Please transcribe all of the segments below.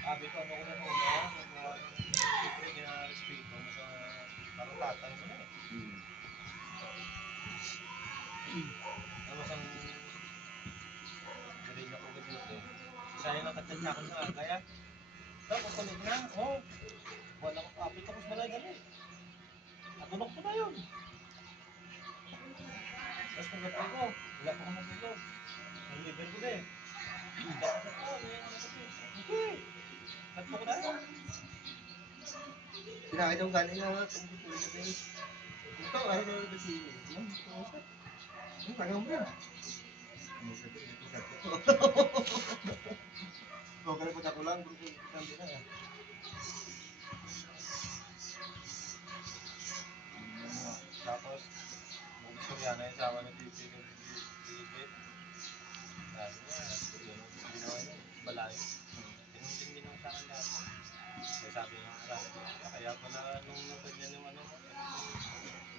Sabi ko, ano ko na muna, siyempre gina-respeto mo sa parang tatay mo na eh. Ano sang galing ako dito eh. Isa yung nakachat sa akin sa kaya, tapos kulit na, wala ko kapit ako sa balay dali. Natulog ko na yun. Tapos pagkatay ko, wala pa akong matulog. Nag-liver ko na eh. Dapat ako, okay. Tatlo ko na yun. Pinakita ko galing nga, kung tutulog na tayo. Ito, ano na ba si... Ang tagang mo yan. Okay na po lang, kung hindi na yan. Tapos, gusto niya na yung sawa ng pipigil. Sabi niya, ginawa niya, balay. Tinuntin din sa akin lahat. Kaya sabi niya, kaya pala nung ganyan yung ano,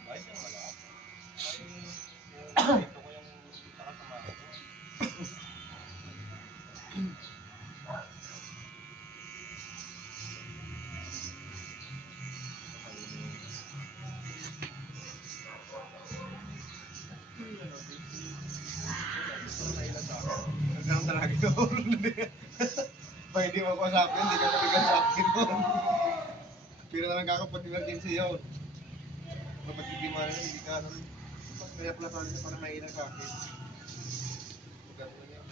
bayad niya wala ako. Kaya ito ko yung nakasama ko. Ganun talaga yun. Pag hindi mo pa sa akin, hindi ka matigas sa akin doon. Pero na nagkakapag-emergency yun. Kapag hindi mo rin, hindi ka ano. Kaya pala tayo na parang naiilang sa akin. Ganun lang yun.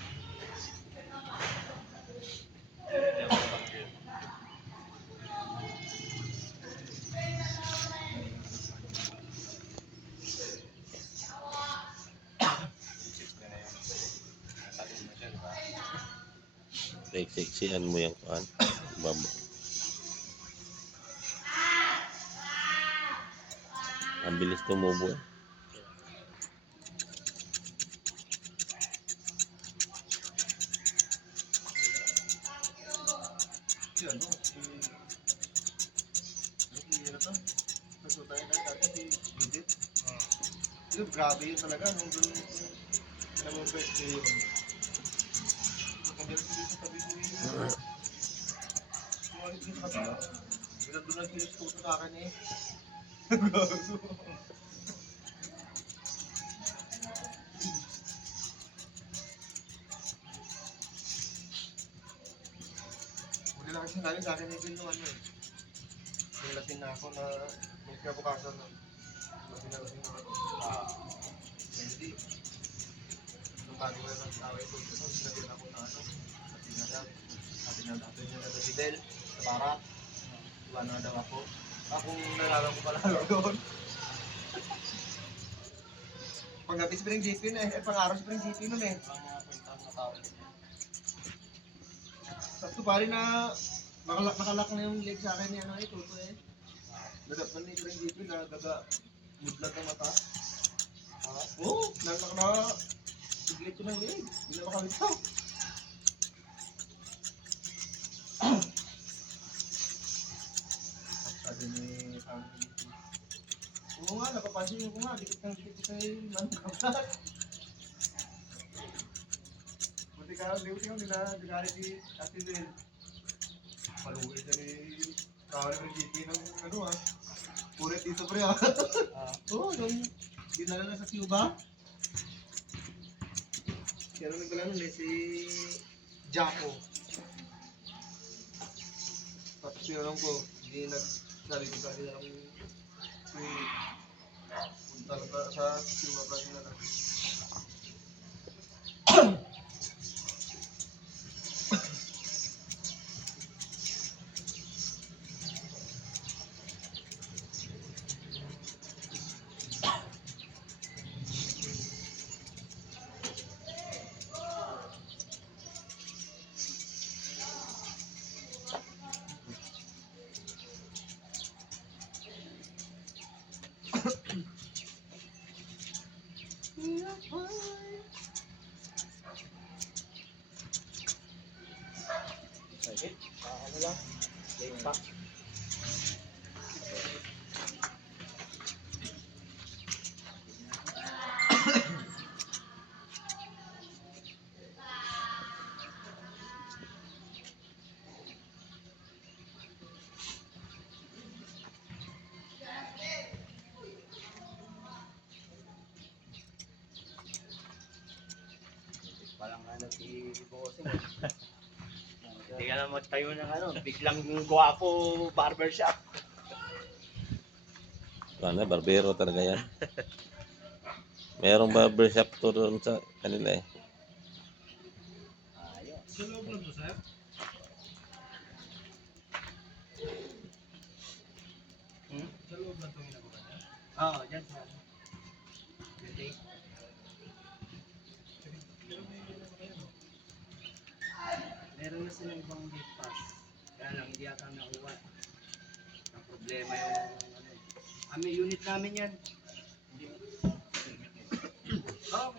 Seksihan mo yung kuan. Baba. Ang bilis tumubo. Si ano, ano to? Nagtutay na dati si Judith. Yun, grabe yun talaga. Nung doon, nag-birthday yun. Pagkandil ko dito sa tabi ko yun. Sumalit dito sa kabila. Pinagdulan ko yung tuto sa akin eh. Huli lang kasi sinabi sa akin yung ano eh. Nilasin na ako na may kabukasan nun. Lasing na ako. Hindi. Nung bago na nag-away ko, sinabi ako na ano. Sabi na natin yung nag-Fidel sa barat. Iwan na daw ako. Akong nalalang ko pala doon. Pag-gabi spring GP na eh. Pang-araw spring GP nun eh. Ang mga kwentang na tao. Sakto pare na nakalak na yung leg sa akin ni ano eh. Tuto eh. Nadap na ni spring GP na mudlag ang mata. Oo, nalak na. Siglit ko ng leg. Hindi na makalitaw. Sabi ni family. Oo nga, napapansin ko nga. Dikit ko sa'yo yung manukablat. Buti ka, nila nagari di Ate Will. Paluwi ka ni Kawal ng GP ng ano ah. Puret dito pre ah. Oo, yung dinala na sa Cuba. Kaya nung nagdala nun eh, si Jaco. Tapos pinanong ko, hindi nagsabi ko sa kanila ng punta sa Cuba pa sila lang. Ano lang, late pack. Hindi ka na magtayo ng ano, biglang gwapo barbershop. Ano, barbero talaga yan. Merong barbershop to doon sa kanila eh. Ayos. Sa loob lang to, sir? Sa loob lang to ginagawa niya? Oo, dyan sa ano. Okay. Pero may ano kayo, no? Meron na silang ibang gate pass. Kaya lang, hindi ata nakuha. Ang problema yung ano eh. May unit namin yan. Oo.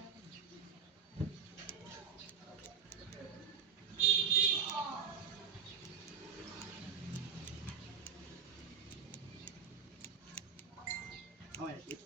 Okay, it.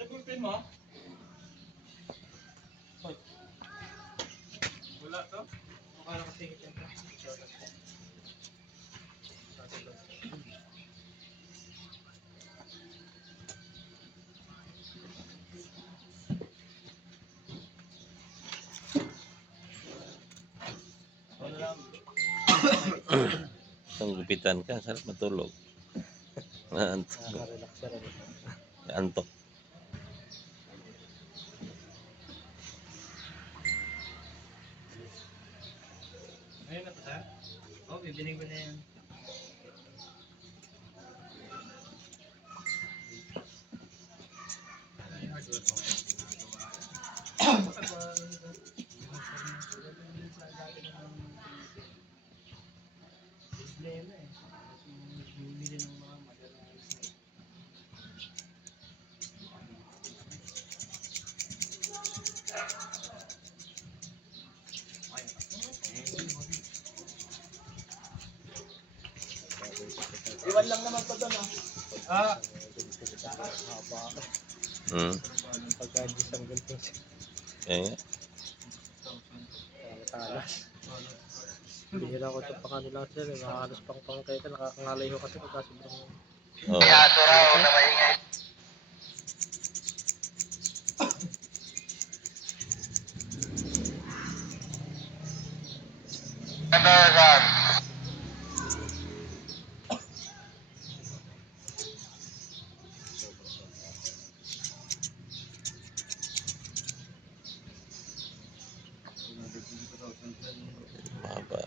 Nag-pin mo? Wala to? Mukha nakasingit yan to. Ano lang? Isang gupitan ka, sarap matulog. Naantok. Nakaka-relax siya rin. Antok. Ayun na to, sir? Oo, bibinig ko na yan. Ay, hardware pa ngayon. Ginagawa yan. Problema eh. Bumili ng mga materials na eh. Iwan lang naman pa doon ah. Ah! Hmm. Pagka-gis ang ganito siya. Kaya nga. Talas. Bihira ko ito pa kanila sir. Makahalos pang pangkaya ka. Nakakangalay ko kasi pagka sobrang... Oo. Mahaba.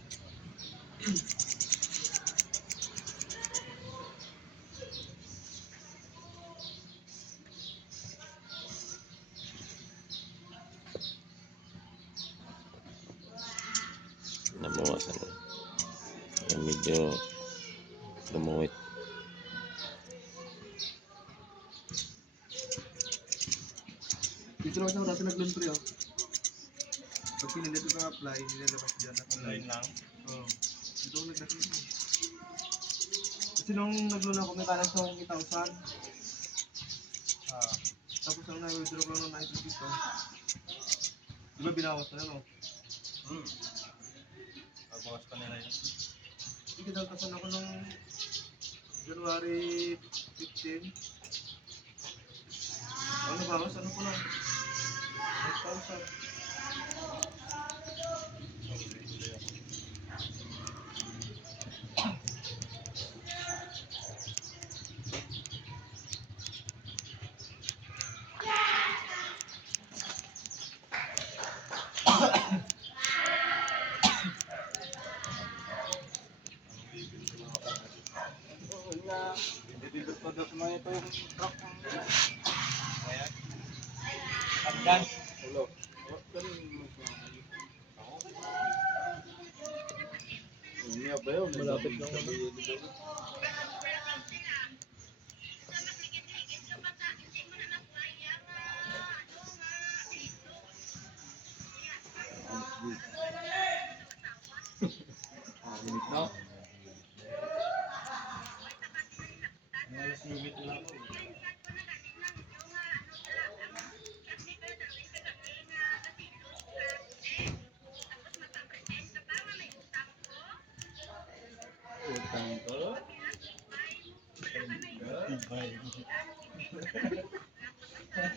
Nabawasan na. Kaya medyo lumuwit. Dito naman ako dati nag-laundry oh. Pag pinilit ko apply, nilalabas dyan. Online lang. Oo. Dito ako nag-laundry. Kasi nung nag-loan ako, may balance ako 8,000. Ah. Tapos ang na-withdraw ko ng 9 dito. Di ba binawas na no? Pagbawas pa nila yun. Hindi kinaltasan ako ng January 15. Ang nabawas, ano ko lang? 8,000. Bibibig pa daw mga ito yung truck ng... Ayan. Pagdan. Hello. Malapit lang naman. No? Mga limit lang.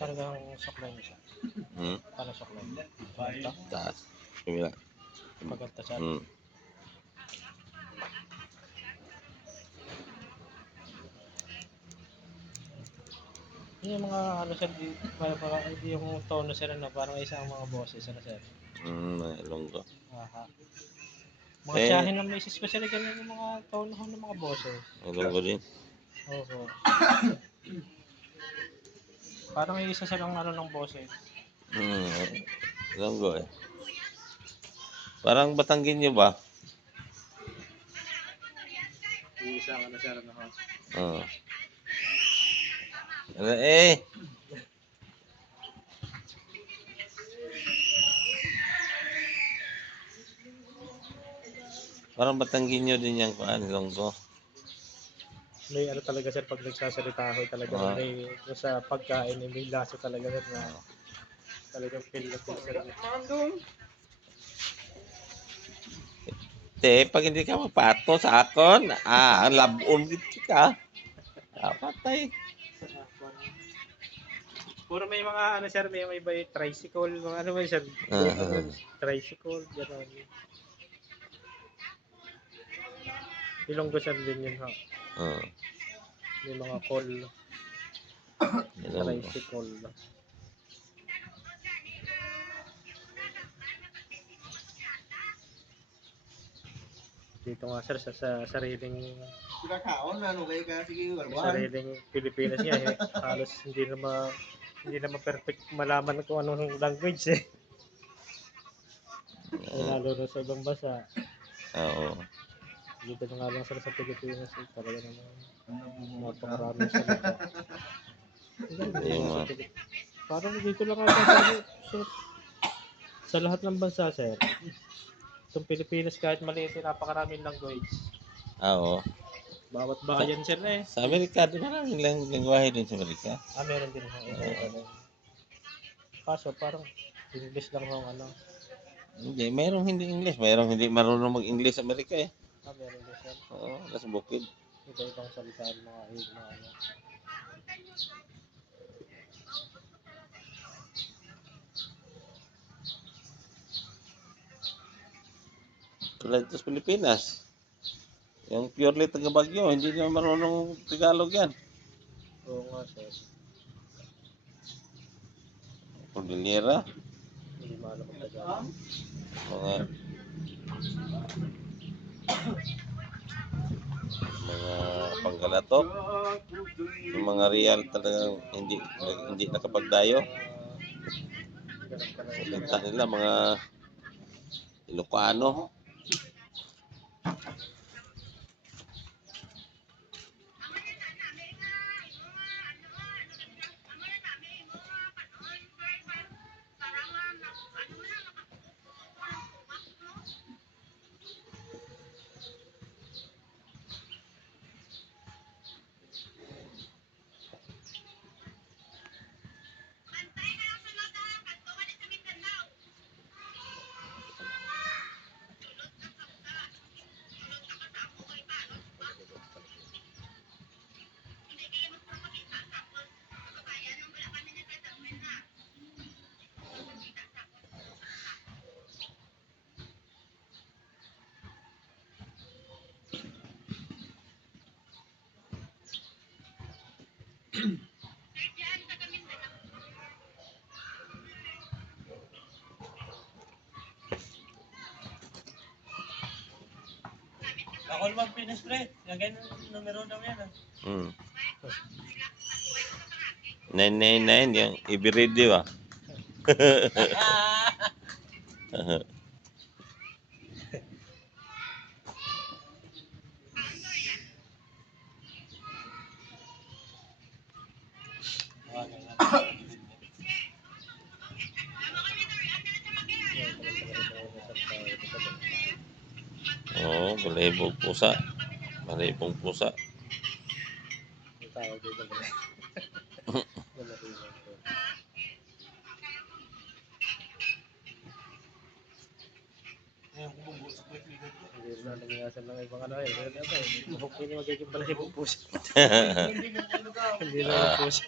Talagang suklay niya siya. Hmm? Paano suklay? Paganta? Taas. Kumila. Paganta siya. Hmm. Yung mga ano sir, di yung tono sir na parang isang mga boses ano sir. Mga Ilonggo. Aha. Mga Eh. tiyahin ng misis ko sir, ganyan yung mga tono ng mga boses. Ilonggo din. Oo. Parang yung isa silang ano ng boses. Ilonggo eh. Parang Batanggenyo ba? Yung isa ano sir ano. Oo. Eh. Parang Batanggenyo din yung Ilonggo. May ano talaga sir pag nagsasalita ako talaga may sa pagkain may lasa talaga sir na talagang feel na feel sir. Te, pag hindi ka mapato sa akon, labon gitu ka. Patay. Puro may mga ano sir, may iba yung tricycle, mga ano ba sir? Tricycle, gano'n. Ilonggo sir din yun ha. May mga call, Ilonggo. tricycle. Dito nga sir, sa sariling Pinakaon na, ano kayo ka, sige, sa walwan. sariling Pilipinas niya eh. Halos hindi na perfect malaman kung anong language eh. Lalo na sa ibang bansa. Oo. Dito na nga lang sir sa Pilipinas eh. Talaga naman napakaraming salita. Yung mga Parang dito lang ata sa lahat ng bansa sir. Itong Pilipinas kahit maliit eh, napakaraming language. oo. Bawat bayan sir eh. Sa Amerika, di ba namin lang lingwahe din sa Amerika? Meron din ho. Kaso parang English lang ho ano. Hindi, mayroong hindi English. Mayroong hindi marunong mag-English sa Amerika eh. Meron din sir. Oo, nasa bukid. Iba-ibang salita mga ano. Tulad ito sa Pilipinas. Yung purely taga Bagyo, hindi naman marunong Tagalog yan. Oo nga sir. Cordillera, Hindi maalam ang Tagalog. mga Panggalatok, yung mga real talagang hindi nakapagdayo. Ganun pala. Salita nila mga Ilocano. Ako naman finish pre. Lagay ng numero daw yan ah. 999 yung ibiridi ba? Oo, balibog pusa. Balibong pusa. Yung tawag dito ba? Hindi na nangyayasal ng ibang ano eh. Hindi magiging balay pusa. Hindi na pusa.